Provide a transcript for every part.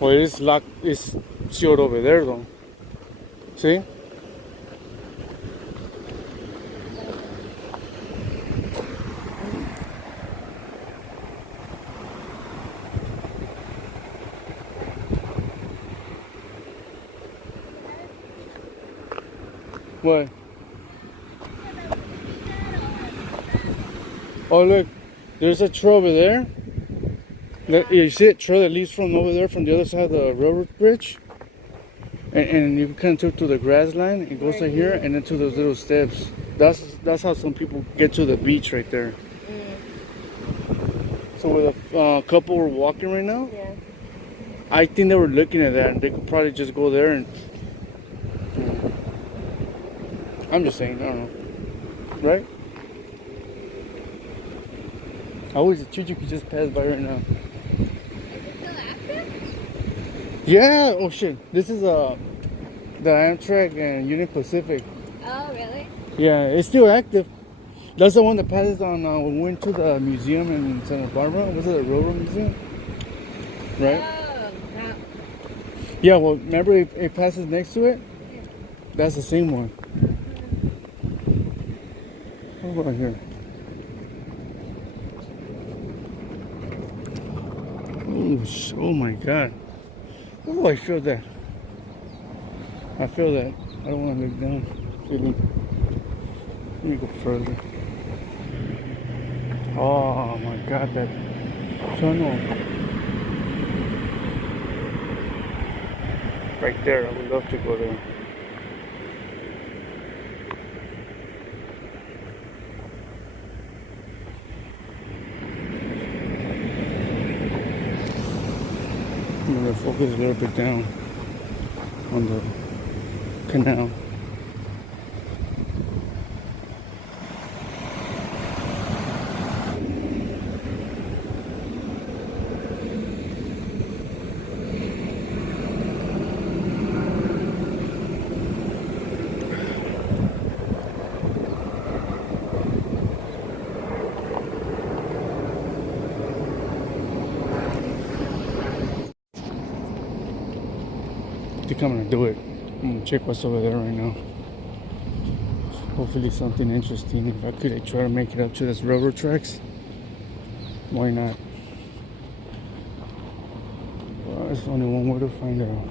Well, it's locked, it's sealed over there though. See? What? Oh look, there's a trail over there. You see it? Trail that leads from over there, from the other side of the railroad bridge. And you can turn to the grass line. It goes to here and then to those little steps. That's how some people get to the beach right there. So with a couple were walking right now. Yeah. I think they were looking at that and they could probably just go there and. I'm just saying, I don't know. Right? I always thought you could just pass by right now. Is it still active? Yeah, oh shit. This is the Amtrak and Union Pacific. Oh, really? Yeah, it's still active. That's the one that passes on, we went to the museum in Santa Barbara. Was it the Railroad Museum? Right? Oh, no. Yeah, well, remember it passes next to it? That's the same one. What about here? Oh my God. Oh, I feel that. I feel that. I don't want to look down. Let me go further. Oh my God, that tunnel. Right there, I would love to go there. I'm going to focus a little bit down on the canal. I think I'm gonna do it. I'm gonna check what's over there right now. Hopefully something interesting. If I could, I try to make it up to this railroad tracks. Why not? Well, there's only one way to find out.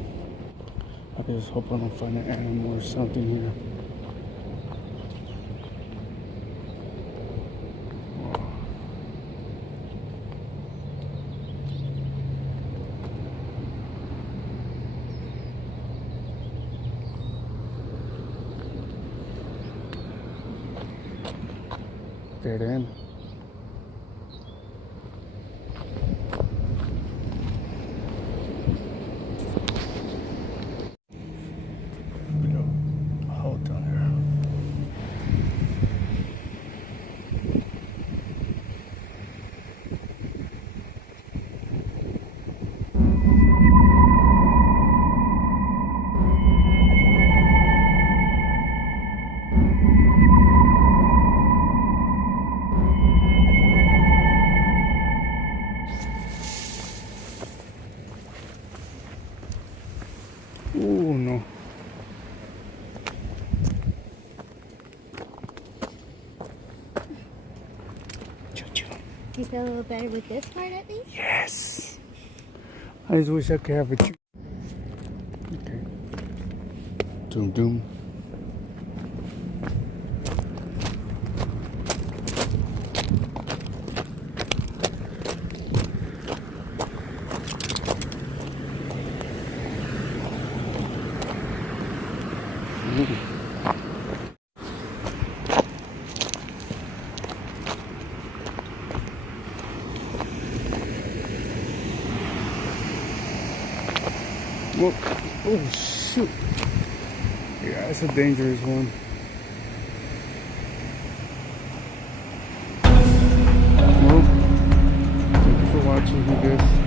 I just hope I don't find an animal or something here. Dead end. Hold down here. Ooh, no. You feel a little better with this part at least? Yes. I just wish I could have a tree. Okay. Doom doom. Whoa. Oh shoot. Yeah, it's a dangerous one. Well, thank you for watching, I guess.